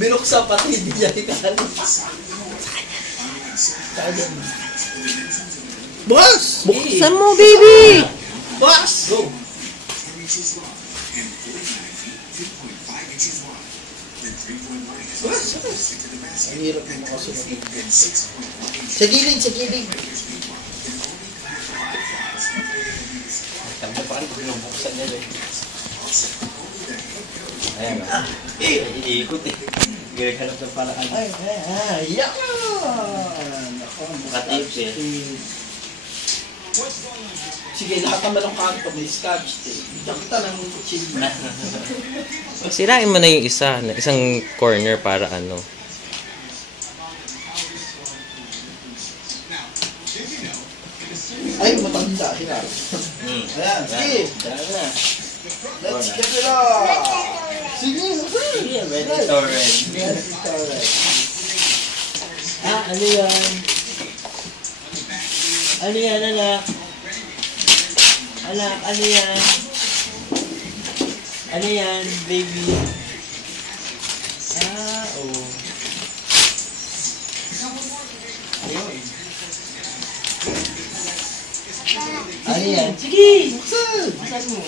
Binuksa pati, hindi niya ikalit. Boss! Buksan mo, baby! Boss! Go! Ang hirap yung makasunod. Sa gilid, sa gilid. Tanda pa rin kung binubuksan niya eh. Ayan o. Iikot eh. Ginaghanap ng paraan. Yan! Nakatips eh. Sige, lahat naman ng kanto may scotch tape. Diyan kita ng kutsilyo. Sirain mo na yung isa, isang corner para ano. Ay, matanda. Hirap. Ayan, sige. Tara. Let's get it on! Sige, Sige, ready to red. Yes, correct. Ano yan? Ano yan, anak? Anak, ano yan? Ano yan, baby? Oh. Ayun. Ano yan? Sige! Buksan mo.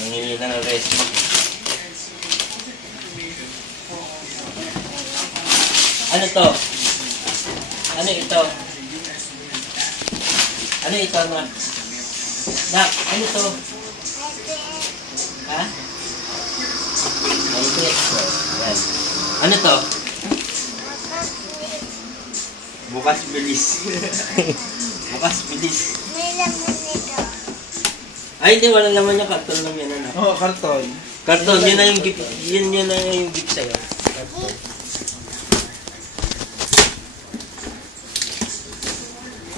Nangingi na ng rest. Ano to? Ano ito? Ano ito, Nak? Nak, ano to? Ha? iPad. Yan. Ano to? Bukas bilis. Bukas bilis. May laman nito. Ay, hindi. Walang laman yung karton lang yan, anak. Oo, karton. Karton, yun na yung gift. Yun na yung gift sa'yo. Karton.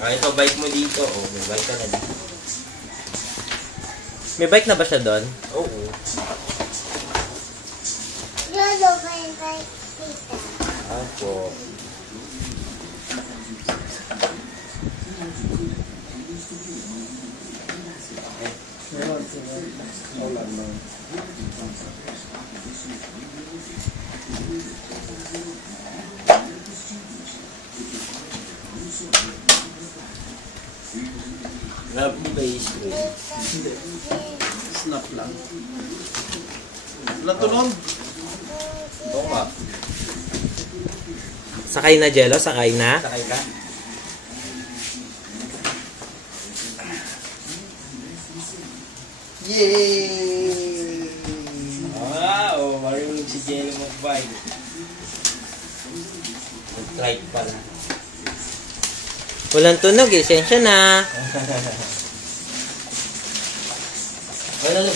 Ito, bike mo dito. Oh, may bike ka na dito. May bike na ba siya doon? Oo. Lolo, may bike dito. Ako. Love mo ba yung spray? Hindi. Snap lang. Natunog. Oo nga. Sakay na, Jello? Sakay na? Sakay ka? Yay! Wow! Marunong si Jello mag-bike. Mag-trike pala. Walang tunog, esensya na. Ano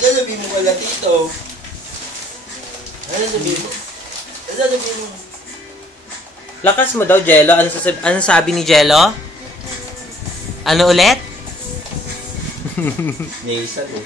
sabihin mo wala dito? Ano sabihin mo? Ano sabihin mo? Lakas mo daw, Jello. Ano sabi ni Jello? Ano ulit? May isa doon.